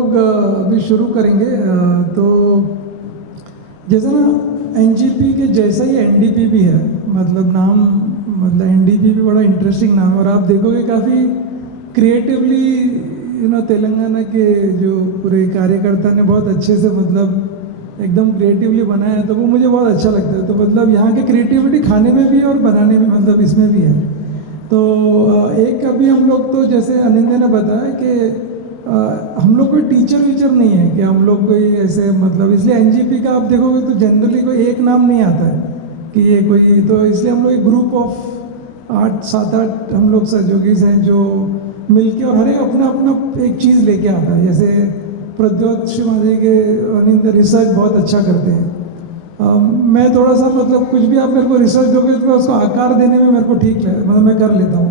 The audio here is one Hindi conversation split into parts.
लोग अभी शुरू करेंगे। तो जैसे ना एनजीपी के जैसा ही एनडीपी भी है, मतलब नाम, मतलब एनडीपी भी बड़ा इंटरेस्टिंग नाम है। और आप देखोगे काफ़ी क्रिएटिवली तेलंगाना के जो पूरे कार्यकर्ता ने बहुत अच्छे से मतलब एकदम क्रिएटिवली बनाया है, तो वो मुझे बहुत अच्छा लगता है। तो मतलब यहाँ की क्रिएटिविटी खाने में भी है और बनाने में, मतलब इसमें भी है। तो एक अभी हम लोग तो जैसे अनिंदे ने बताया कि हम लोग कोई टीचर वीचर नहीं है कि हम लोग कोई ऐसे, मतलब इसलिए एनजीपी का आप देखोगे तो जनरली कोई एक नाम नहीं आता है कि ये कोई, तो इसलिए हम लोग एक ग्रुप ऑफ 8 7 8 हम लोग सहयोगी हैं जो मिलके, और हर एक अपना अपना एक चीज़ लेके आता है। जैसे प्रद्योत शिवाजी के अनिंद रिसर्च बहुत अच्छा करते हैं। मैं थोड़ा सा मतलब कुछ भी आप मेरे को रिसर्च दोगे तो उसको आकार देने में मेरे को ठीक है, मतलब मैं कर लेता हूँ।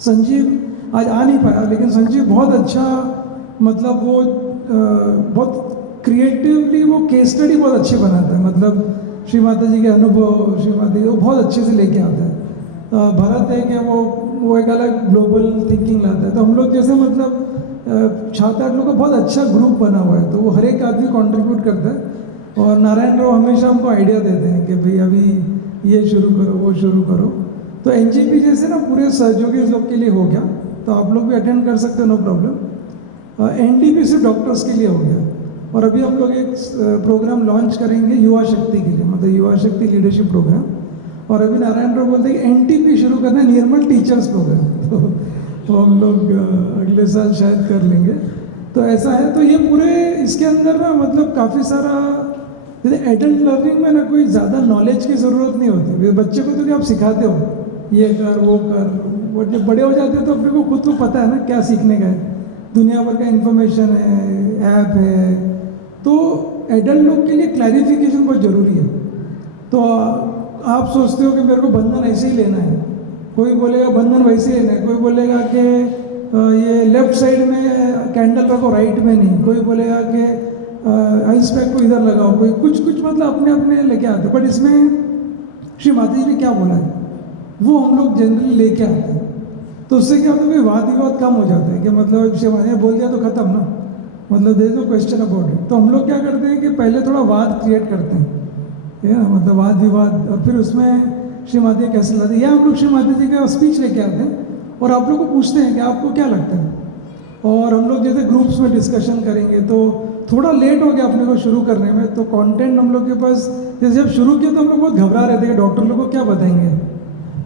संजीव आज आ नहीं पाया, लेकिन संजीव बहुत अच्छा, मतलब वो बहुत क्रिएटिवली वो केस स्टडी बहुत अच्छी बनाता है। मतलब श्री माता जी के अनुभव, श्री माता जी वो बहुत अच्छे से लेके आता है। भरत है कि वो एक अलग ग्लोबल थिंकिंग लाता है। तो हम लोग जैसे मतलब 7 8 लोग का बहुत अच्छा ग्रुप बना हुआ है, तो वो हर एक आदमी कंट्रीब्यूट करता है। और नारायण राव हमेशा हमको आइडिया देते हैं कि भाई अभी ये शुरू करो, वो शुरू करो। तो एनजीपी जैसे ना पूरे सहयोगी लोग के लिए हो गया, तो आप लोग भी अटेंड कर सकते हो, नो प्रॉब्लम। एनडीपी सिर्फ डॉक्टर्स के लिए हो गया। और अभी हम लोग एक प्रोग्राम लॉन्च करेंगे युवा शक्ति के लिए, मतलब युवा शक्ति लीडरशिप प्रोग्राम। और अभी नारायण राव बोलते हैं कि एनटीपी शुरू करना है, निर्मल टीचर्स प्रोग्राम। तो हम लोग अगले साल शायद कर लेंगे। तो ऐसा है। तो ये पूरे इसके अंदर ना मतलब काफ़ी सारा, जैसे एडल्ट लर्निंग में ना कोई ज़्यादा नॉलेज की ज़रूरत नहीं होती। बच्चे को तो क्या आप सिखाते हो, ये कर वो कर, वो जब बड़े हो जाते हैं तो अपने को खुद को पता है ना क्या सीखने का है। दुनिया भर का इन्फॉर्मेशन है, ऐप है। तो एडल्ट लोग के लिए क्लैरिफिकेशन बहुत ज़रूरी है। तो आप सोचते हो कि मेरे को बंधन ऐसे ही लेना है, कोई बोलेगा बंधन वैसे ही लेना है, कोई बोलेगा कि ये लेफ्ट साइड में कैंडल रखो, राइट में नहीं, कोई बोलेगा कि आइस पैक को इधर लगाओ, कोई कुछ कुछ मतलब अपने अपने लेके आते। बट इसमें श्री माता जी ने क्या बोला है वो हम लोग जनरली लेके आते हैं। तो उससे क्या होता है कि वाद विवाद कम हो जाता है कि मतलब श्री माता जी ने बोल दिया तो खत्म ना, मतलब there is no question about it. तो हम लोग क्या करते हैं कि पहले थोड़ा वाद क्रिएट करते हैं, मतलब वाद विवाद, और फिर उसमें श्री माता जी कैसे लाते हैं, या हम लोग श्री माता जी का स्पीच लेके आते हैं और आप लोग को पूछते हैं कि आपको क्या लगता है। और हम लोग जैसे ग्रुप्स में डिस्कशन करेंगे। तो थोड़ा लेट हो गया अपने को शुरू करने में, तो कंटेंट हम लोग के पास, जैसे जब शुरू किया तो हम लोग बहुत घबरा रहे थे कि डॉक्टर लोग को क्या बताएंगे।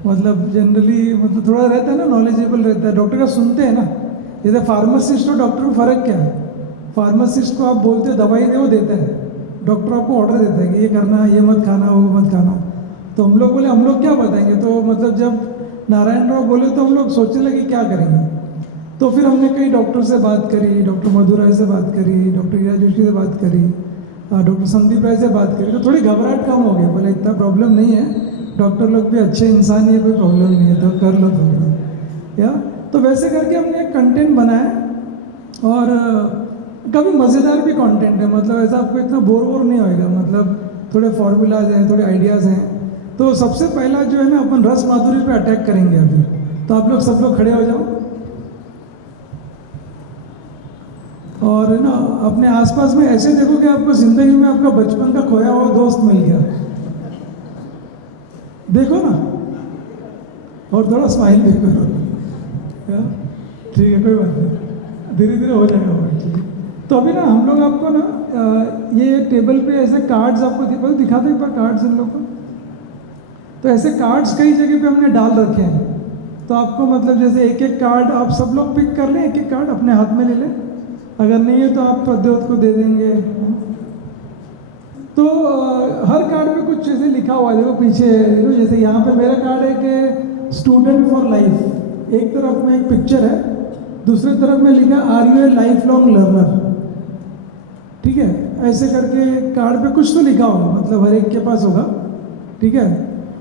मतलब जनरली मतलब थोड़ा रहता है ना, नॉलेजेबल रहता है, डॉक्टर का सुनते हैं ना। जैसे फार्मासिस्ट और डॉक्टर में फ़र्क क्या है, फार्मासिस्ट को आप बोलते हो दवाई दे, वो देता है। डॉक्टर आपको ऑर्डर देता है कि ये करना, ये मत खाना, वो मत खाना। तो हम लोग बोले हम लोग क्या बताएंगे। तो मतलब जब नारायण राव बोले तो हम लोग सोचने लगे क्या करेंगे। तो फिर हमने कई डॉक्टर से बात करी, डॉक्टर मधु राय से बात करी, डॉक्टर ईरा जोशी से बात करी, डॉक्टर संदीप राय से बात करी। तो थोड़ी घबराहट कम हो गई, बोले इतना प्रॉब्लम नहीं है, डॉक्टर लोग भी अच्छे इंसान ही है, कोई प्रॉब्लम नहीं है, तो कर लो थोड़ा। या तो वैसे करके हमने कंटेंट बनाया। और काफ़ी मज़ेदार भी कंटेंट है, मतलब ऐसा आपको इतना बोर वोर नहीं होएगा। मतलब थोड़े फॉर्मूलाज हैं, थोड़े आइडियाज़ हैं। तो सबसे पहला जो है ना, अपन रस माधुरी पे अटैक करेंगे अभी। तो आप लोग सब लोग खड़े हो जाओ और ना अपने आसपास में ऐसे देखो कि आपको ज़िंदगी में आपका बचपन का खोया हुआ दोस्त मिल गया। देखो ना, और थोड़ा स्माइल भी करो। ठीक है, कोई बात नहीं, धीरे धीरे हो जाएगा वो एक्चुअली। तो अभी ना हम लोग आपको ना ये टेबल पे ऐसे कार्ड्स आपको दिखा दो एक बार, कार्ड्स इन लोग को। तो ऐसे कार्ड्स कई जगह पे हमने डाल रखे हैं। तो आपको मतलब जैसे एक एक कार्ड आप सब लोग पिक कर लें, एक एक कार्ड अपने हाथ में ले लें। अगर नहीं है तो आप प्रद्योत को दे देंगे। तो हर कार्ड पे कुछ जैसे लिखा हुआ है, देखो पीछे, जैसे यहाँ पे मेरा कार्ड है कि स्टूडेंट फॉर लाइफ। एक तरफ में एक पिक्चर है, दूसरी तरफ में लिखा are you a life long learner. ठीक है, ऐसे करके कार्ड पे कुछ तो लिखा होगा, मतलब हर एक के पास होगा। ठीक है,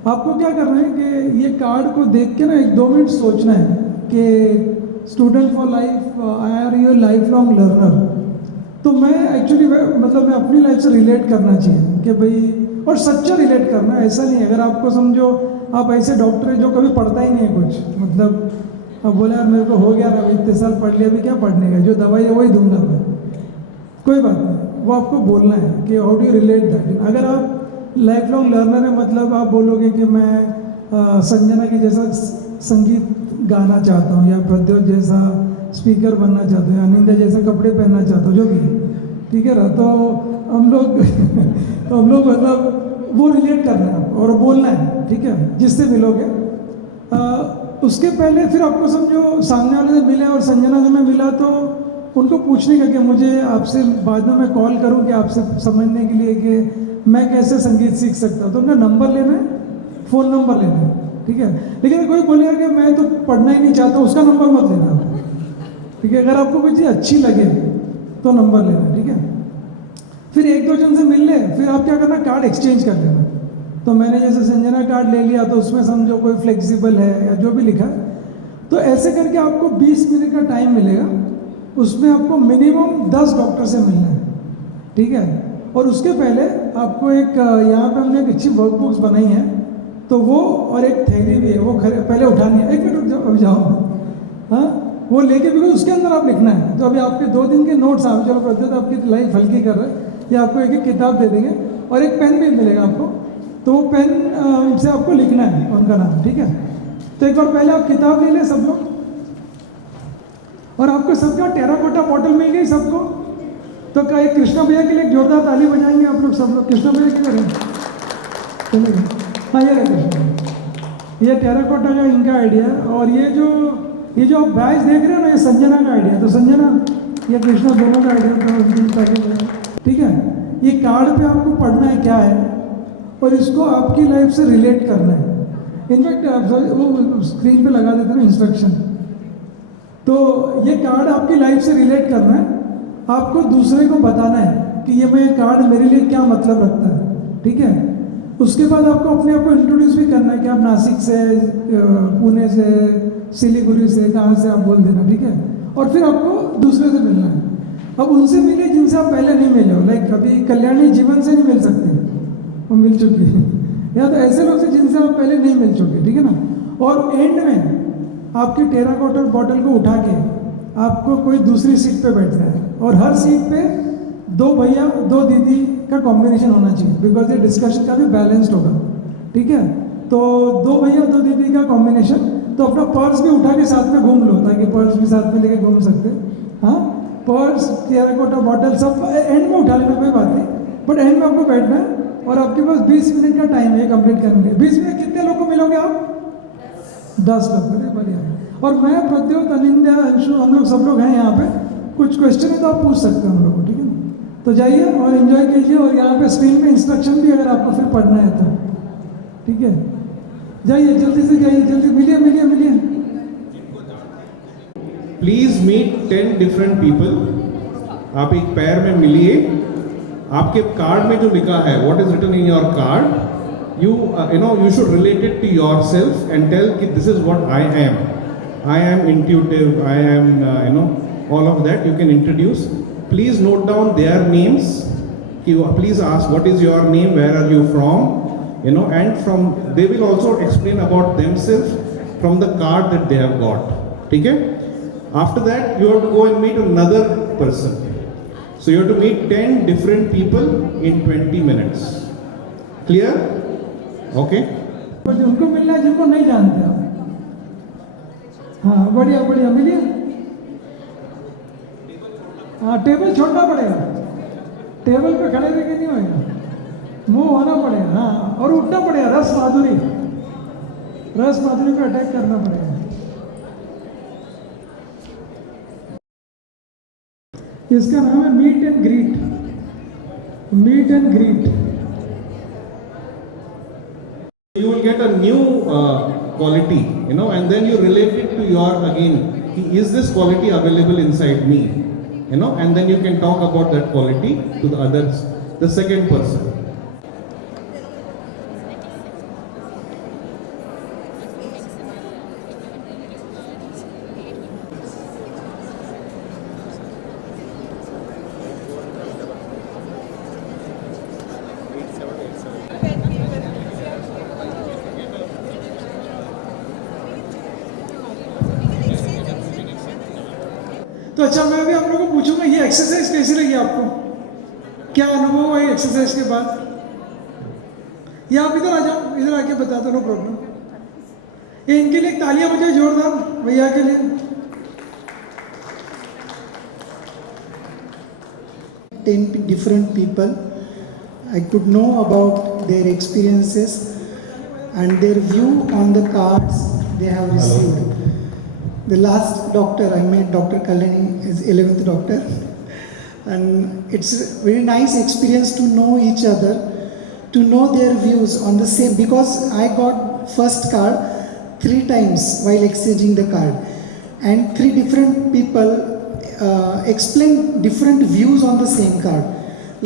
आपको क्या करना है कि ये कार्ड को देख के ना 1 2 मिनट सोचना है कि student for life, are you a life long learner. तो मैं एक्चुअली मतलब मैं अपनी लाइफ से रिलेट करना चाहिए कि भाई, और सच्चा रिलेट करना, ऐसा नहीं। अगर आपको समझो आप ऐसे डॉक्टर है जो कभी पढ़ता ही नहीं है कुछ, मतलब अब बोले यार मेरे को हो गया ना, इतने साल पढ़ लिया, अभी क्या पढ़ने का, जो दवाई है वही दूंगा मैं। कोई बात नहीं, वो आपको बोलना है कि how do you relate that. अगर आप लाइफ लॉन्ग लर्नर है, मतलब आप बोलोगे कि मैं संजना के जैसा संगीत गाना चाहता हूँ, या प्रद्योत जैसा स्पीकर बनना चाहता हूँ, या अनिंदा जैसा कपड़े पहनना चाहता हूँ, जो भी है, ठीक है ना, तो हम लोग तो हम लोग मतलब वो रिलेट करना है आपको और बोलना है, ठीक है, जिससे मिलोगे। उसके पहले फिर आपको समझो सामने वाले से मिले और संजना से मैं मिला, तो उनको पूछने का कि मुझे आपसे बाद में मैं कॉल करूं कि आपसे समझने के लिए कि मैं कैसे संगीत सीख सकता हूं, तो उनका नंबर लेना है, फ़ोन नंबर लेना है, ठीक है। लेकिन कोई बोलेगा कि मैं तो पढ़ना ही नहीं चाहता, उसका नंबर मत लेना आप, ठीक है। अगर आपको कोई चीज़ अच्छी लगे तो नंबर लेना, ठीक है। फिर एक दो जन से मिल ले, फिर आप क्या करना, कार्ड एक्सचेंज कर लेना। तो मैंने जैसे संजना कार्ड ले लिया, तो उसमें समझो कोई फ्लेक्सिबल है या जो भी लिखा, तो ऐसे करके आपको 20 मिनट का टाइम मिलेगा। उसमें आपको मिनिमम 10 डॉक्टर से मिलना है, ठीक है। और उसके पहले आपको एक यहाँ पे हमने एक अच्छी वर्कबुक्स बनाई है, तो वो और एक थैली भी है, वो पहले उठानी है। एक मिनट रुक जाओ, अभी जाओ, हाँ, वो लेके, बिल्कुल उसके अंदर आप लिखना है। तो अभी आपके 2 दिन के नोट्स आप चलो प्रद्योत आपकी लाइफ हल्की कर रहे हैं, या आपको एक एक किताब दे देंगे और एक पेन भी मिलेगा आपको, तो वो पेन से आपको लिखना है उनका नाम, ठीक है। तो एक बार पहले आप किताब ले लें सब लोग, और आपको सबका टेराकोटा बॉटल मिल गई सबको। तो क्या एक कृष्णा भैया के लिए एक जोरदार ताली बजाएंगे आप लोग सब लोग। कृष्णा भैया क्या करें, चलेगा, हाँ ये कृष्णा, ये टेराकोटा का इनका आइडिया है। और ये जो आप बैच देख रहे हो ना, ये संजना का आइडिया है। तो संजना, ये कृष्णा दोनों का आइडिया था, ठीक है। ये कार्ड पे आपको पढ़ना है क्या है, और इसको आपकी लाइफ से रिलेट करना है। इनफैक्ट वो स्क्रीन पे लगा देते ना इंस्ट्रक्शन। तो ये कार्ड आपकी लाइफ से रिलेट करना है, आपको दूसरे को बताना है कि ये मैं कार्ड मेरे लिए क्या मतलब रखता है, ठीक है। उसके बाद आपको अपने आप को इंट्रोड्यूस भी करना है कि आप नासिक से, पुणे से, सिलीगुड़ी से, कहाँ से आप बोल देना, ठीक है। और फिर आपको दूसरे से मिलना है। अब उनसे मिले जिनसे आप पहले नहीं मिले हो, लाइक अभी कल्याणी जीवन से नहीं मिल सकते, वो मिल चुकी है, या तो ऐसे लोग से जिनसे आप पहले नहीं मिल चुके, ठीक है ना। और एंड में आपकी टेराकोटा बॉटल को उठा के आपको कोई दूसरी सीट पे बैठना है, और हर सीट पे 2 भैया 2 दीदी का कॉम्बिनेशन होना चाहिए, बिकॉज ये डिस्कशन का भी बैलेंस्ड होगा, ठीक है। तो 2 भैया 2 दीदी का कॉम्बिनेशन। तो अपना पर्स भी उठा के साथ में घूम लो, ताकि पर्स भी साथ में लेके घूम सकते, हाँ। पर्स, टेराकोटा बॉटल सब एंड में उठा लेना, कोई बात नहीं, बट एंड में आपको बैठना है। और आपके पास 20 मिनट का टाइम है कंप्लीट करने के। 20 मिनट कितने लोग को मिलोगे आप? 10 लोग, बढ़िया। और मैं, प्रद्योत, अनिंदा, अंशु, हम लोग सब लोग हैं यहाँ पे। कुछ क्वेश्चन है तो आप पूछ सकते हैं हम लोग को, ठीक है ना। तो जाइए और एंजॉय कीजिए, और यहाँ पे स्क्रीन में इंस्ट्रक्शन भी अगर आपको फिर पढ़ना है तो, ठीक है। जाइए, जल्दी से जाइए, जल्दी मिलिए मिलिए मिलिए। Please meet 10 different people. आप एक पैर में मिलिए। आपके कार्ड में जो लिखा है, what is written in your card, you should relate it to yourself and tell कि this is what I am intuitive, I am all of that you can introduce. Please note down their names, please ask what is your name, where are you from, and they will also explain about themselves from the card that they have got, ठीक है। After that you have to go and meet another person, so you have to meet 10 different people in 20 minutes. Clear? Okay. उनको मिलना है जिनको नहीं जानते आप, हाँ, बढ़िया बढ़िया, मिलिए। हाँ, टेबल छोड़ना पड़ेगा, टेबल पे खड़े रह के नहीं होगा, मुंह होना पड़ेगा, हाँ, और उठना पड़ेगा। रस माधुरी पे अटैक करना पड़ेगा। इसका नाम है meet and greet. You will get a new quality, and then you relate it to your, again, is this quality available inside me, and then you can talk about that quality to the others, the second person. तो अच्छा, मैं भी आप लोगों को पूछूंगा, ये एक्सरसाइज कैसी लगी आपको? क्या अनुभव हुआ ये एक्सरसाइज के बाद? या आप इधर आ जाओ, इधर आके बता दो, नो प्रॉब्लम। ये इनके लिए एक तालियां बजाओ जोरदार भैया के लिए। 10 different people. I could know about their experiences and their view on the cards they have received. The last doctor I met, Dr. Kalani, is 11th doctor. And it's a very nice experience to know each other, to know their views on the same, because I got first card 3 times while exchanging the card. And 3 different people explain different views on the same card.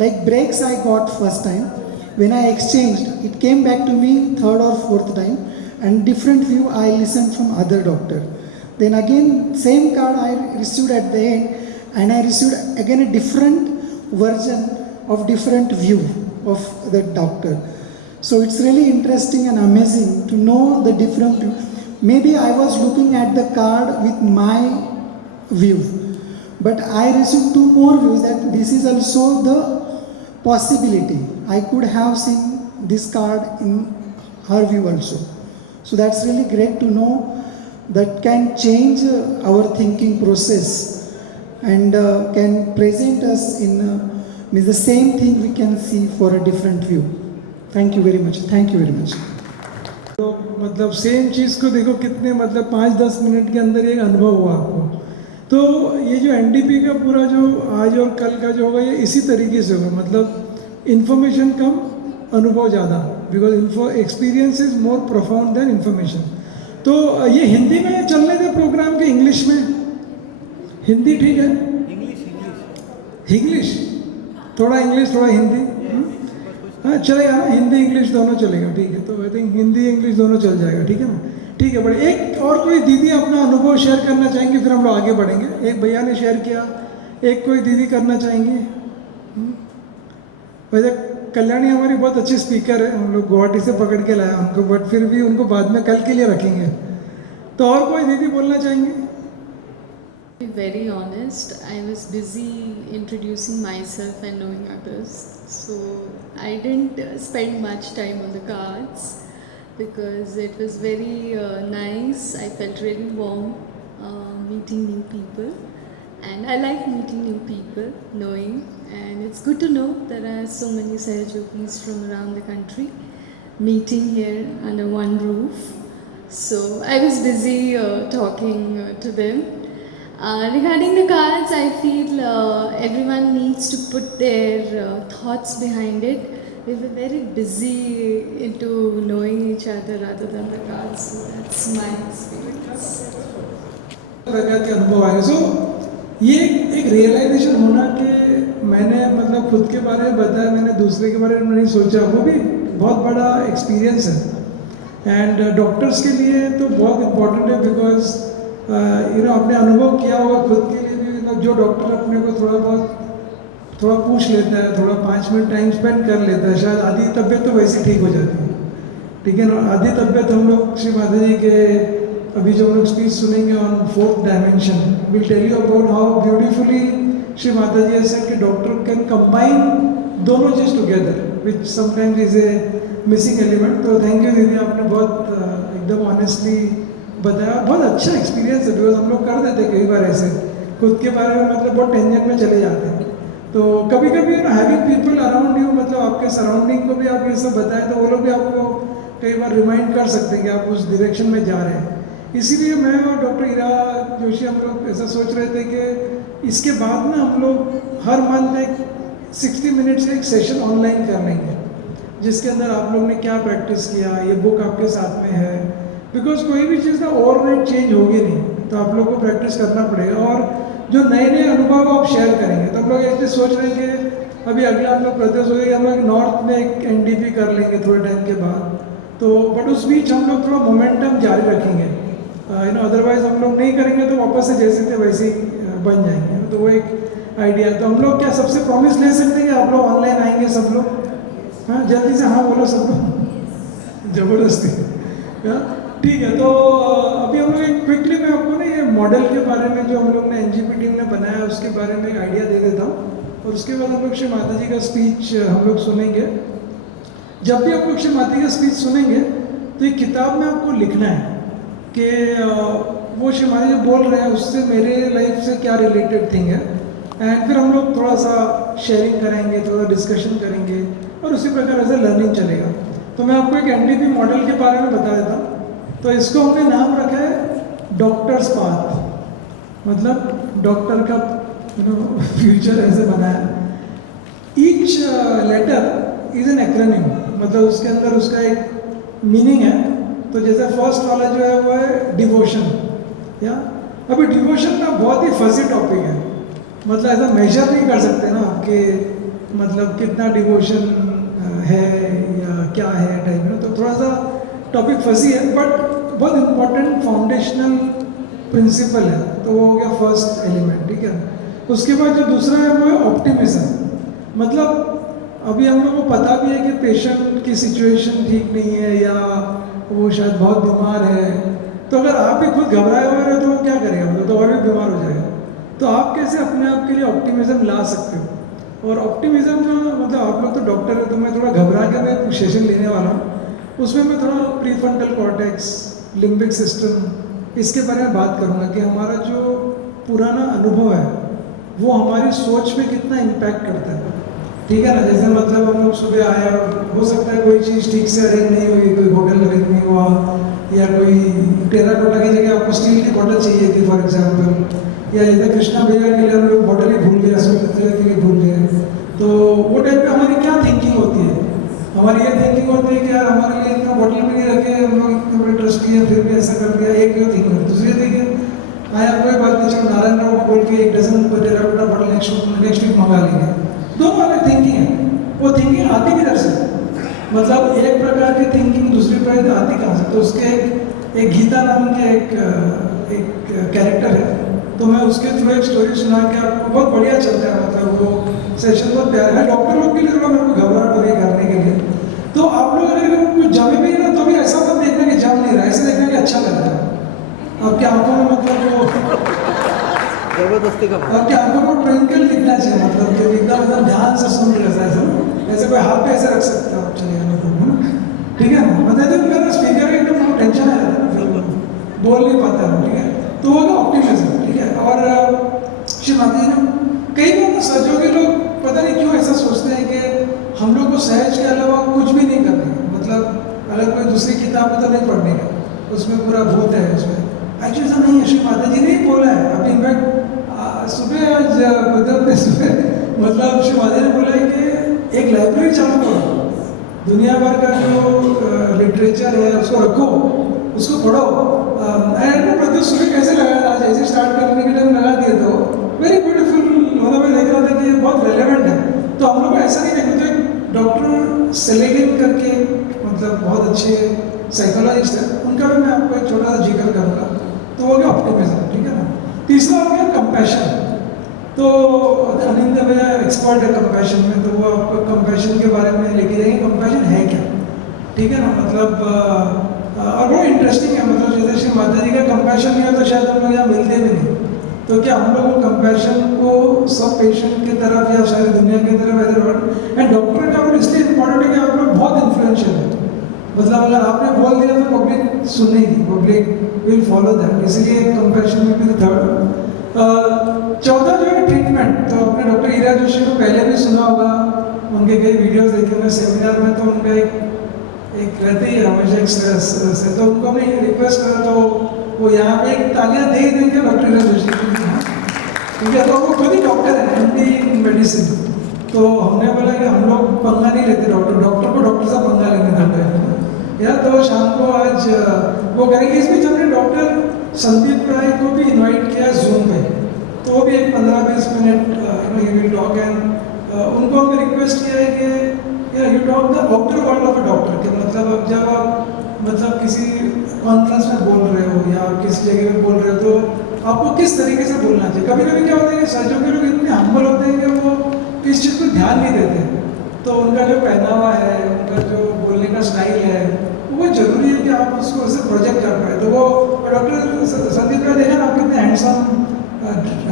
Like breaks I got first time. When I exchanged, it came back to me 3rd or 4th time, and different view I listened from other doctor. Then again same card I received at the end, and I received again a different version of different view of the doctor. So it's really interesting and amazing to know the different view. Maybe I was looking at the card with my view, but I received 2 more views that this is also the possibility. I could have seen this card in her view also. So that's really great to know, that can change our thinking process and can present us in means the same thing we can see for a different view. Thank you very much. Thank you very much. तो मतलब सेम चीज़ को देखो कितने मतलब 5-10 मिनट के अंदर ये अनुभव हुआ आपको। तो ये जो एनडीपी का पूरा जो आज और कल का जो होगा ये इसी तरीके से होगा, मतलब इन्फॉर्मेशन कम, अनुभव ज़्यादा, because experience is more profound than information. तो ये हिंदी में चल रहे थे प्रोग्राम के इंग्लिश में? हिंदी ठीक है? इंग्लिश थोड़ा इंग्लिश थोड़ा हिंदी, हाँ चलेगा ना, हिंदी इंग्लिश दोनों चलेगा, ठीक है। तो आई थिंक हिंदी इंग्लिश दोनों चल जाएगा, ठीक है ना? ठीक है, बड़े एक और कोई दीदी अपना अनुभव शेयर करना चाहेंगे, फिर हम लोग आगे बढ़ेंगे। एक भैया ने शेयर किया, एक कोई दीदी करना चाहेंगे? वैसे कल्याणी हमारी बहुत अच्छी स्पीकर है, हम लोग गुवाहाटी से पकड़ के लाया उनको, बट फिर भी उनको बाद में कल के लिए रखेंगे। तो और कोई दीदी बोलना चाहेंगे? To be very honest, I was busy introducing myself and knowing others, so I didn't spend much time on the cards because it was very nice. I felt really warm meeting new people, and I like meeting new people, knowing, and it's good to know there are so many Sahajogis from around the country meeting here under one roof. So I was busy talking to them. Regarding the cards, I feel everyone needs to put their thoughts behind it. We were very busy into knowing each other rather than the cards. So that's my experience. के अनुभव आए। सो ये एक रियलाइजेशन होना कि मैंने मतलब खुद के बारे में बताया, मैंने दूसरे के बारे में नहीं सोचा, वो भी बहुत बड़ा एक्सपीरियंस है। एंड डॉक्टर्स के लिए तो बहुत इम्पोर्टेंट है, बिकॉज आपने अनुभव किया होगा खुद के लिए भी, मतलब जो डॉक्टर अपने को थोड़ा पूछ लेता है, थोड़ा 5 मिनट टाइम स्पेंड कर लेता है, शायद आधी तबीयत तो वैसे ठीक हो जाती है, ठीक है ना? आधी तबीयत हम लोग श्री माता जी के अभी जो हम लोग स्पीच सुनेंगे on 4th dimension, will tell you about how beautifully Shri Mata ji से कि डॉक्टर कैन कंबाइन दोनों चीज़ together, which sometimes is a missing element. तो थैंक यू दीदी, आपने बहुत एकदम ऑनेस्टली बताया, बहुत अच्छा एक्सपीरियंस है, बिकॉज हम लोग कर देते कई बार ऐसे खुद के बारे में मतलब बहुत टेंशन में चले जाते हैं। तो कभी कभी हैविंग पीपल अराउंड यू, मतलब आपके सराउंडिंग को भी आप ये सब बताएं तो वो लोग भी आपको कई बार रिमाइंड कर सकते हैं कि आप उस डायरेक्शन में जा रहे हैं। इसीलिए मैं और डॉक्टर ईरा जोशी हम लोग ऐसा सोच रहे थे कि इसके बाद ना हम लोग हर मंथ एक 60 मिनट से एक सेशन ऑनलाइन कर लेंगे, जिसके अंदर आप लोग ने क्या प्रैक्टिस किया, ये बुक आपके साथ में है, बिकॉज कोई भी चीज़ ना ओवरनाइट चेंज होगी नहीं, तो आप लोग को प्रैक्टिस करना पड़ेगा। और जो नए नए अनुभव आप शेयर करेंगे, तो हम लोग ऐसे सोच रहे हैं कि अभी अगला हम लोग प्रदेश हो गए, हम लोग नॉर्थ में एक एनडीपी कर लेंगे थोड़े टाइम के बाद। तो बट उस बीच हम लोग थोड़ा मोमेंटम जारी रखेंगे, अदरवाइज हम लोग नहीं करेंगे तो वापस से जैसे थे वैसे ही बन जाएंगे। तो वो एक आइडिया। तो हम लोग क्या सबसे प्रॉमिस ले सकते हैं कि आप लोग ऑनलाइन आएंगे सब लोग? हाँ जल्दी से हाँ बोलो सब लोग, ज़बरदस्ती। ठीक है, तो अभी हम लोग एक क्विकली मैं आपको ना ये मॉडल के बारे में जो हम लोग ने एनजीपी टीम ने बनाया उसके बारे में एक आइडिया दे देता हूँ, और उसके बाद हम लोग श्री माता जी का स्पीच हम लोग सुनेंगे। जब भी आप लोग श्री माता जी का स्पीच सुनेंगे तो एक किताब में आपको लिखना है कि वो श्री माता जी बोल रहे हैं उससे मेरे लाइफ से क्या रिलेटेड थिंग है, एंड फिर हम लोग थोड़ा सा शेयरिंग करेंगे, थोड़ा डिस्कशन करेंगे और उसी प्रकार ऐसे लर्निंग चलेगा। तो मैं आपको एक एनडीपी मॉडल के बारे में बता देता हूँ। तो इसको हमने नाम रखा है डॉक्टर्स पाथ, मतलब डॉक्टर का फ्यूचर ऐसे बनाया। Each letter is an acronym, मतलब उसके अंदर उसका एक मीनिंग है। तो जैसे फर्स्ट वाला जो है वो है डिवोशन, या अभी डिवोशन ना बहुत ही फजी टॉपिक है, मतलब ऐसा मेजर नहीं कर सकते ना कि मतलब कितना डिवोशन है या क्या है टाइप में, तो थोड़ा सा टॉपिक फजी है बट बहुत इंपॉर्टेंट फाउंडेशनल प्रिंसिपल है। तो वो हो गया फर्स्ट एलिमेंट, ठीक है। उसके बाद जो दूसरा है वो है ऑप्टिमिज्म, मतलब अभी हम लोग को पता भी है कि पेशेंट की सिचुएशन ठीक नहीं है या वो शायद बहुत बीमार है, तो अगर आप ही खुद घबराए हुए रहे तो वो क्या करेगा, मतलब तो और भी बीमार हो जाएगा। तो आप कैसे अपने आप के लिए ऑप्टिमिज्म ला सकते हो, और ऑप्टिमिज्म जो मतलब आप लोग तो डॉक्टर है तो मैं थोड़ा घबरा के मैं सेशन लेने वाला हूँ, उसमें मैं थोड़ा प्रीफ्रंटल कॉर्टेक्स, लिम्बिक सिस्टम, इसके बारे में बात करूँगा कि हमारा जो पुराना अनुभव है वो हमारी सोच पे कितना इम्पैक्ट करता है, ठीक है ना। जैसे मतलब हम लोग सुबह आए और हो सकता है कोई चीज़ ठीक से अरेंज नहीं हुई, कोई होटल अरेंज नहीं हुआ, या कोई टेराकोटा की जगह आपको स्टील की बॉटल चाहिए थी फॉर एग्जाम्पल, या जैसे कृष्णा भैया के लिए हम लोग बॉटल ही भूल गए, सुमित्रा के लिए भूल गए। तो वो टाइम पे हमारी क्या थिंकिंग होती है, हमारी ये थिंकिंग होती है कि यार हमारे लिए इतना बॉटल भी नहीं रखे, हम लोग इतने बड़े ट्रस्टी हैं फिर भी ऐसा कर दिया, एक क्यों थिंकिंग होती है। दूसरी थिंकिंग आया कोई बात नहीं, चलो नारायण राव को बोल के एक dozen terracotta bottle next week मंगा लेंगे, दोनों अलग थिंकिंग है। वो थिंकिंग आती किधर से, मतलब एक प्रकार की थिंकिंग दूसरी प्रकार आती कहाँ से। तो उसके एक गीता नाम के एक कैरेक्टर है, तो मैं उसके थ्रू एक स्टोरी सुना के आपको, बहुत बढ़िया चलता है, मतलब वो सेशन बहुत प्यारा है। डॉक्टर लोग के लिए थोड़ा मेरे को घबराहट हो रही है करने के लिए, तो आप लोग अगर कुछ जमे भी ना तो भी ऐसा मत देखना कि जम नहीं रहा, ऐसे देखना कि अच्छा लग रहा है आपकी आंखों में, मतलब वो जबरदस्ती का आपकी आंखों को ट्विंकल दिखना चाहिए, मतलब कि एकदम ध्यान से सुन रहे हैं, ऐसे कोई हाथ पे ऐसे रख सकते हो आप, चलिए मतलब ठीक है ना। मतलब तो मेरा स्पीकर एकदम टेंशन आ जाता है, फिर बोल नहीं पाता हूँ, ठीक है। तो वो ऑप्टिमिज्म, ठीक है। और श्री माता जी ने कई बार तो सहयोगी लोग पता नहीं क्यों ऐसा सोचते हैं कि हम लोग को सहज के अलावा कुछ भी नहीं करने का, मतलब अलग कोई दूसरी किताब तो नहीं पढ़ने का, उसमें पूरा भूत है उसमें। एक्चुअली ऐसा नहीं है, श्री माता जी ने ही बोला है। अभी इनफैक्ट सुबह आज सुबह मतलब श्री माता जी ने बोला है कि एक लाइब्रेरी चालू करो, दुनिया भर का जो लिटरेचर है उसको रखो, उसको पढ़ो। प्रत्युष सुबह कैसे लगा था, आज ऐसे स्टार्ट करने के टाइम लगा दिए तो वेरी ब्यूटीफुल, मतलब मैं देख रहा था कि बहुत रेलेवेंट है। तो हम लोग ऐसा नहीं देखते, तो एक डॉक्टर सेलेगिन करके मतलब बहुत अच्छे साइकोलॉजिस्ट है, उनका भी मैं आपको एक छोटा सा जिक्र करूँगा। तो वो गया ऑप्टिमिज्म, ठीक है ना। तीसरा हो गया कंपैशन। तो अनिंद भैया एक्सपर्ट है कंपैशन में, तो वो आपको कंपैशन के बारे में लेके जाएंगे, कंपैशन है क्या, ठीक है ना। मतलब और बहुत इंटरेस्टिंग है, मतलब जैसे श्री माता जी का कंपैशन नहीं हो तो शायद हम लोग यहाँ मिलते भी नहीं। तो क्या हम लोग कंपैशन को सब पेशेंट की तरफ या शायद दुनिया की तरफ ऐसे, एंड डॉक्टर का रोल इसलिए इम्पोर्टेंट है कि आप लोग बहुत इन्फ्लुएंशियल है, मतलब अगर आपने बोल दिया तो पब्लिक सुनेगी, पब्लिक विल फॉलो दैट, इसलिए कंपैशन में भी थर्ड। चौथा जो है ट्रीटमेंट। तो अपने डॉक्टर ईरा जोशी को पहले भी सुना होगा, उनके कई वीडियोस देखे होंगे सेमिनार में, तो उनका एक रहती है हमेशा एक से, तो उनको हमने रिक्वेस्ट करा तो वो यहाँ पे एक तालियां दे ही देंगे डॉक्टर ईरा जोशी की, ठीक है। तो वो खुद ही डॉक्टर है, एमडी इन मेडिसिन। तो हमने बोला कि हम लोग पंगा नहीं लेते, डॉक्टर को डॉक्टर से पंगा लेने देता है यार। तो शाम को आज वो करेंगे। इस बीच हमने डॉक्टर संदीप राय को भी इनवाइट किया जूम पे, तो वो भी एक 15-20 मिनट टॉक है। उनको हमने रिक्वेस्ट किया है कि you talk the outer world of a doctor, कि मतलब अब जब आप मतलब किसी कॉन्फ्रेंस में बोल रहे हो या आप किसी जगह में बोल रहे हो तो आपको किस तरीके से बोलना चाहिए। कभी कभी क्या होता है कि सर्जन के लोग इतने हम्बल होते हैं कि वो किस चीज़ को ध्यान नहीं देते, तो उनका जो पहनावा है, उनका जो बोलने का स्टाइल है, वो जरूरी है कि आप उसको ऐसे प्रोजेक्ट कर पाए। तो वो डॉक्टर संदीप राय देखा ना, आप कितने हैंडसम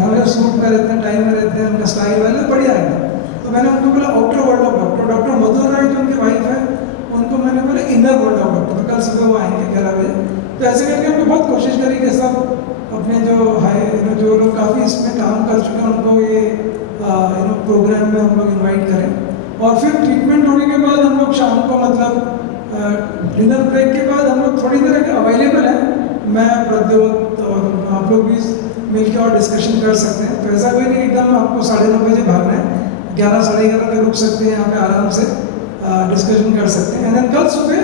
हमें सूट में रहते हैं, टाइम में रहते हैं, उनका स्टाइल वाले बढ़िया है। तो ऐसे करके हमने बहुत कोशिश करी कि सब अपने जो लोग काफ़ी इसमें काम कर चुके हैं उनको ये प्रोग्राम में हम लोग इनवाइट करें। और फिर ट्रीटमेंट होने के बाद हम लोग शाम को मतलब डिनर ब्रेक के बाद हम लोग थोड़ी देर अवेलेबल हैं, मैं प्रद्योत और आप लोग भी मिलकर और डिस्कशन कर सकते हैं। तो ऐसा कोई नहीं एकदम आपको 9:30 बजे भागना है, 11 साढ़े 11 तक रुक सकते हैं यहाँ पे आराम से डिस्कशन कर सकते हैं। एंड देन कल सुबह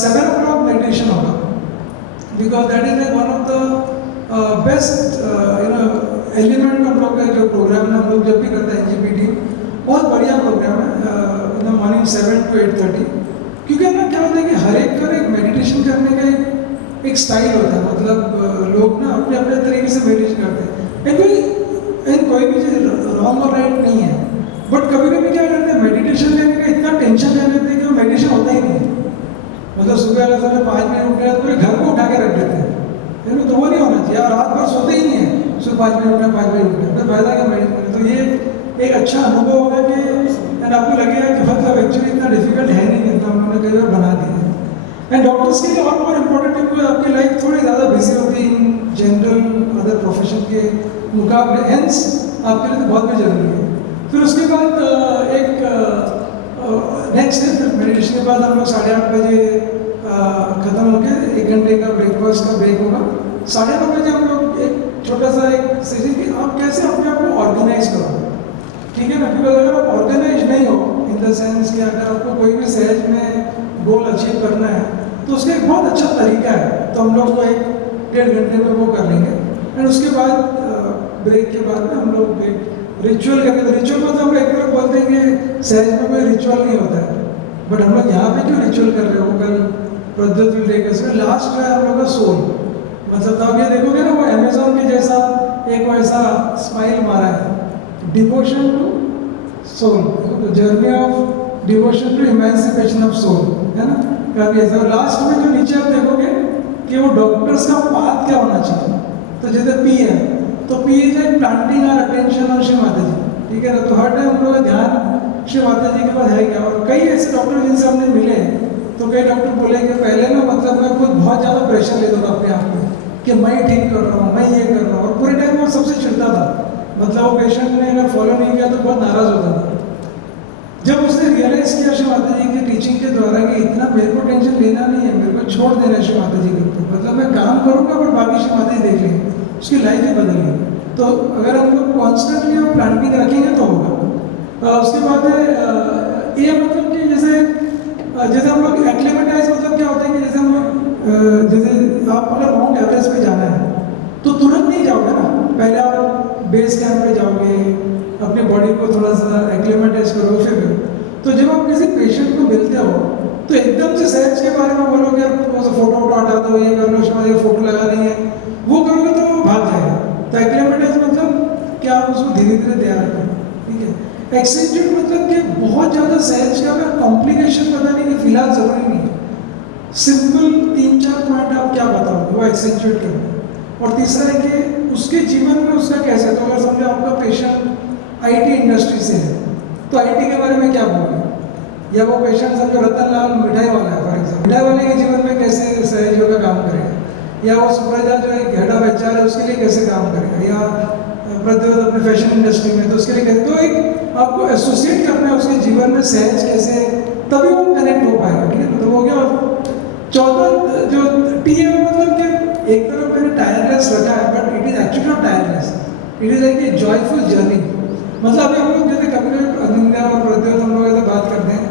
7 o'clock मेडिटेशन होगा, because that is one of the best element हम लोग का जो प्रोग्राम है, हम लोग जब भी करते हैं एनजीपी टीम, बहुत बढ़िया प्रोग्राम है इन द मॉर्निंग 7 to 8:30। क्योंकि ना क्या होता है कि हर एक का एक मेडिटेशन करने का एक स्टाइल होता है, मतलब लोग ना अपने अपने तरीके से मेडिटेशन करते हैं। कोई भी चीज़ रॉन्ग और राइट नहीं है, बट कभी कभी क्या करते हैं मेडिटेशन लेने का इतना टेंशन ले लेते हैं कि वो मेडिटेशन होता ही नहीं है। मतलब सुबह अगर समय 5 मिनट उठ गया तो पूरे घर को उठा के रख देते हैं, तो वो नहीं होना चाहिए। रात भर सोते ही नहीं है, सुबह 5 मिनट उठना 5 मिनट उठना, फिर फायदा क्या मेडिटेशन। तो ये एक अच्छा अनुभव होगा कि एंड आपको लगेगा कि मतलब एक्चुअली इतना डिफिकल्ट है नहीं, इतना उन्होंने कई बार बना दिया है। एंड डॉक्टर्स के लिए और इम्पोर्टेंट है कि आपकी लाइफ थोड़ी ज़्यादा बिजी होती है इन जनरल अदर प्रोफेशन के मुकाबले, हेंस आपके लिए तो बहुत भी जरूरी है। फिर उसके बाद नेक्स्ट डे फिर मेडिटेशन के बाद हम लोग 8:30 बजे ख़त्म होकर 1 घंटे का ब्रेकफास्ट का ब्रेक होगा। 9:30 बजे हम लोग एक छोटा सा एक सेशन कि आप कैसे अपने आप को ऑर्गेनाइज करो, ठीक है ना। क्योंकि अगर आप ऑर्गेनाइज नहीं हो इन द सेंस कि अगर आपको कोई भी सहज में गोल अचीव करना है तो उसका एक बहुत अच्छा तरीका है। तो हम लोग को 1-1.5 घंटे में वो कर लेंगे। एंड उसके बाद ब्रेक के बाद में हम लोग एक रिचुअल करेंगे। तो रिचुअल में तो हम एक तरफ बोलते हैं कि सहज में कोई रिचुअल नहीं होता है, बट हम लोग यहाँ पे जो रिचुअल कर रहे हो कल Pradyot will take us, last है हम लोग का सोल। मतलब तो आप ये देखोगे ना, वो अमेजोन के जैसा एक वैसा स्माइल मारा है, डिवोशन टू सोल, तो journey of devotion to emancipation of soul, है ना। काफी ऐसा लास्ट में जो नीचे आप देखोगे कि वो डॉक्टर्स का पाथ क्या होना चाहिए। तो जैसे पी है तो P is like planting our attention on Shri Mata ji, ठीक है ना। तो हर टाइम हम लोग का ध्यान श्री माता जी के पास है क्या। और कई ऐसे डॉक्टर जिनसे हमने मिले तो कई डॉक्टर बोले कि पहले ना मतलब मैं खुद बहुत ज़्यादा प्रेशर लेता था अपने आप में कि मैं ठीक कर रहा हूँ, मैं ये कर रहा हूँ, और पूरे टाइम वो सबसे चिढ़ता था। मतलब वो पेशेंट ने अगर फॉलो नहीं किया तो बहुत नाराज़ होता था। जब उसने रियलाइज़ किया श्री माता जी की टीचिंग के द्वारा कि इतना मेरे को टेंशन लेना नहीं है, मेरे को छोड़ देना है श्री माता जी के ऊपर, मतलब मैं काम करूँगा पर बाकी श्री माता जी देख लेंगे, उसकी लाइफ ही बदल गई। तो अगर हम लोग कॉन्स्टेंटली और प्लानिंग रखेंगे तो होगा। उसके बाद ये मतलब कि जैसे हम लोग एक्लेमेटाइज, मतलब क्या होता है कि जैसे हम लोग जैसे आप अगर माउंट एवरेस्ट पे जाना है तो तुरंत नहीं जाओगे ना, पहले आप बेस कैंप पे जाओगे, अपने बॉडी को थोड़ा सा एक्लेमेटाइज करोगे। फिर तो जब आप किसी पेशेंट को मिलते हो तो एकदम से सहज के बारे में बोलोगे फोटो हटा दो, ये कर लो, शायद फोटो लगा रही है, वो करोगे तो वो भाग जाएगा। तो एक्लेमेटाइज मतलब कि आप उसको धीरे धीरे तैयार करो, ठीक है। एक्सेंचुएट मतलब कि बहुत ज़्यादा सहज का अगर कॉम्प्लिकेशन बताने की फिलहाल ज़रूरी नहीं है, सिंपल 3-4 पॉइंट आप क्या बताओगे वो एक्सेंचुएट करो। और तीसरा है कि उसके जीवन में उसका कैसे, तो अगर समझो आपका पेशेंट आईटी इंडस्ट्री से है तो आईटी के बारे में क्या बोलोगे, या वो पेशेंट समझो रतन लाल मिठाई वाला है फॉर एग्जाम्पल, मिठाई वाले के जीवन में कैसे सहयोग का काम करेगा, या वो सुप्रजा जो है हेड ऑफ एचआर है उसके लिए कैसे काम करेगा, या प्रद्योत अपने फैशन इंडस्ट्री में तो उसके लिए कैसे। तो एक आपको एसोसिएट करना है उसके जीवन में सहज कैसे, तभी वो कनेक्ट हो पाएगा, ठीक है। तो हो गया। और चौथा जो टी है मतलब कि एक तरफ मैंने टायरलेस रखा है, but it is actually not tireless, it is like a joyful journey. मतलब अभी हम लोग जैसे कभी अनिंदा और प्रद्योत हम लोग ऐसे बात करते हैं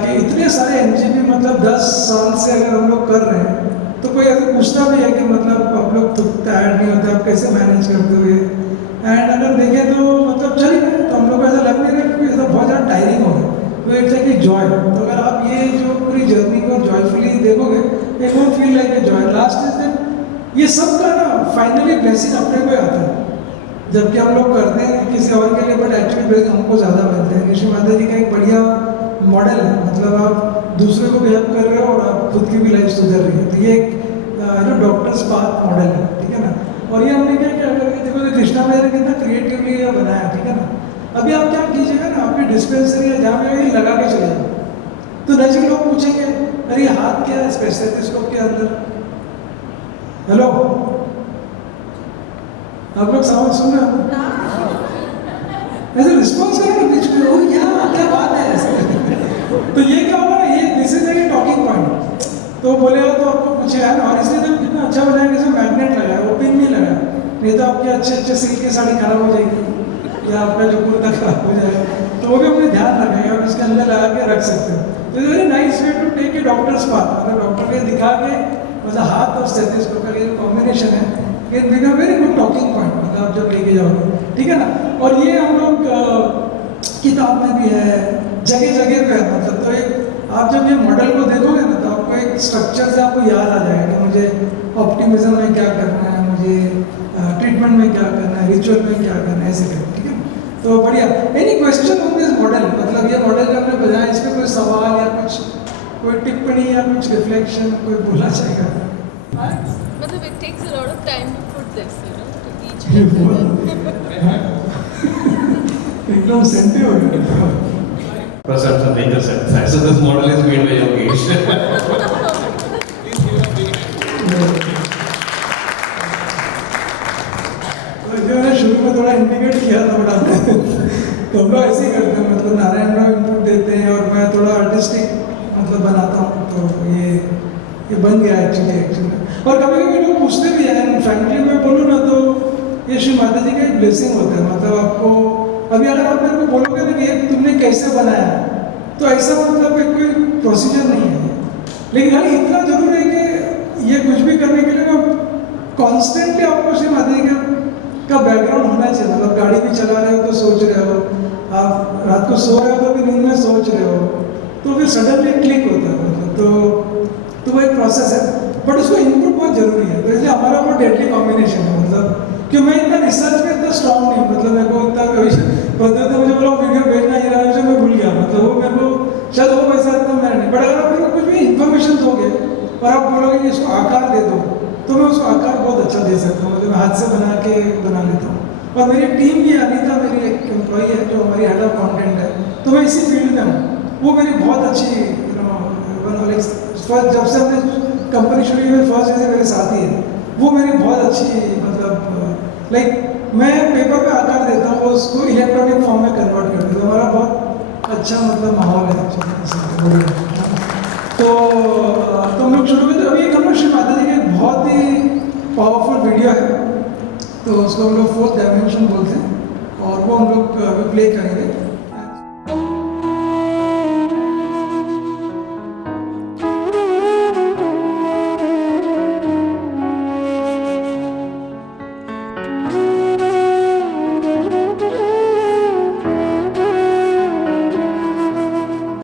कि इतने सारे एनजीपी मतलब 10 साल से अगर हम लोग कर रहे हैं तो कोई ऐसे पूछता भी है कि मतलब आप लोग तो टायर्ड नहीं होते, आप कैसे मैनेज करते हुए। एंड अगर देखें तो मतलब चलिए तो हम लोग को ऐसा लग नहीं रहा क्योंकि ऐसा बहुत ज़्यादा टायरिंग हो गया, तो इट्स लाइक ए जॉय। तो अगर आप ये जो पूरी जर्नी को जॉयफुली देखोगे, it will feel like a joy. Last is that ये सब का ना फाइनली ब्लेसिंग अपने को आता है जबकि हम लोग करते हैं किसी और के लिए, बट एक्चुअली ब्लेसिंग हमको ज़्यादा मिलते हैं। ऋषि माता जी का एक बढ़िया मॉडल है, मतलब आप दूसरे को भी हेल्प कर रहे हो और आप खुद की भी लाइफ सुधर रही है। तो ये एक डॉक्टर्स पाथ मॉडल है, ठीक है ना। और ये हमने क्या क्या देखो तो कृष्णा मेहर ने कितना क्रिएटिवली ये बनाया, ठीक है ना। अभी आप क्या कीजिएगा ना, आपकी डिस्पेंसरी है जहाँ पे लगा के चले जाओ, तो नजर लोग पूछेंगे अरे हाथ क्या है स्पेशलिस्ट के अंदर, हेलो, आप लोग साउंड सुन रहे हो? ऐसे रिस्पॉन्स करो ना बीच में, ओ यार क्या बात है ऐसे। तो ये क्या होगा ना, ये this is a talking point. तो बोलेगा तो आपको पूछेगा ना, और इसलिए तो कितना अच्छा बनाया कि इसमें मैग्नेट लगा है, वो पिन नहीं लगा है। नहीं तो आपकी अच्छे अच्छे सिल्क की साड़ी खराब हो जाएगी या आपका जो कुर्ता खराब हो जाएगा, तो वो भी अपने ध्यान रखेंगे और इसके अंदर लगा के रख सकते हो। तो it's very nice way to take a doctor's path, मतलब डॉक्टर के दिखा के मतलब हाथ और स्टेथोस्कोप का जो कॉम्बिनेशन है, it become very good talking point, मतलब आप जब लेके जाओगे, ठीक है ना। और ये हम लोग किताब में भी है, जगह जगह पे है, मतलब तो एक आप जब ये मॉडल को देखोगे ना तो आपको एक स्ट्रक्चर से आपको याद आ जाएगा कि मुझे ऑप्टिमिज्म में क्या करना है, मुझे ट्रीटमेंट में क्या करना है, रिचुअल में क्या करना है, ऐसे करके, ठीक है। तो बढ़िया। Any question on this model, मतलब ये मॉडल जो हमने बनाया, इस पर कोई सवाल या कुछ, कोई टिप्पणी या कुछ रिफ्लेक्शन कोई बोलना चाहेगा? मतलब it takes a lot of time to put this, to each people. एकदम सेंटे हो गया। Prasad Chandrasekhar said. So this model is made by Yogesh. तो जो मैंने शुरू में थोड़ा इंडिकेट किया था बताते तो हम लोग ऐसे ही करते हैं, मतलब नारायण राव इनपुट देते हैं और मैं थोड़ा आर्टिस्टिक मतलब बनाता हूँ, तो ये बन गया एक्चुअली। और कभी कभी लोग पूछते भी हैं, फ्रैंकली मैं बोलूँ ना तो ये श्री माता जी का एक ब्लेसिंग होता है, मतलब आपको अभी अगर आप मेरे को बोलोगे ना कि ये तुमने कैसे बनाया, तो ऐसा मतलब एक कोई प्रोसीजर नहीं है, लेकिन हाँ इतना जरूर है कि ये कुछ भी करने के लिए ना कॉन्स्टेंटली आपको श्री माता जी का बैकग्राउंड होना चाहिए, मतलब गाड़ी भी चला रहे हो तो सोच रहे हो, आप रात को सो रहे हो तो भी नींद में सोच रहे हो, तो फिर सडनली क्लिक होता है, मतलब तो वो एक प्रोसेस है, बट उसको इनपुट बहुत जरूरी है। तो इसलिए हमारा वो डेडली कॉम्बिनेशन है, मतलब कि मैं इतना रिसर्च में इतना स्ट्रॉन्ग नहीं, मतलब मेरे को इतना पता था, मुझे बोला वीडियो भेजना ही रहा है, मैं भूल गया, मतलब वो मेरे को शायद वो वैसा इतना मैं नहीं, बट अगर आप मेरे को कुछ भी इन्फॉर्मेशन दोगे और आप बोलोगे कि इसको आकार दे दो, तो मैं उसको आकार बहुत अच्छा दे सकता हूँ, मतलब हाथ से बना लेता हूँ। और मेरी टीम भी, अनीता मेरी एक एम्प्लॉई है जो हमारी हेड ऑफ कंटेंट है, तो मैं इसी फील्ड में हूँ, वो मेरी बहुत अच्छी फर्स्ट जब से हमने कंपनी शुरू की, फर्स्ट जैसे मेरे साथी है, वो मेरी बहुत अच्छी, मतलब लाइक मैं पेपर पे आकार देता हूँ, वो उसको इलेक्ट्रॉनिक फॉर्म में कन्वर्ट कर देता हूँ, हमारा बहुत अच्छा मतलब माहौल है। तो हम लोग शुरू करते, अभी एक हम लोग श्री माता जी का बहुत ही पावरफुल वीडियो है, तो उसको हम लोग 4th डायमेंशन बोलते हैं, और वो हम लोग अभी प्ले करेंगे।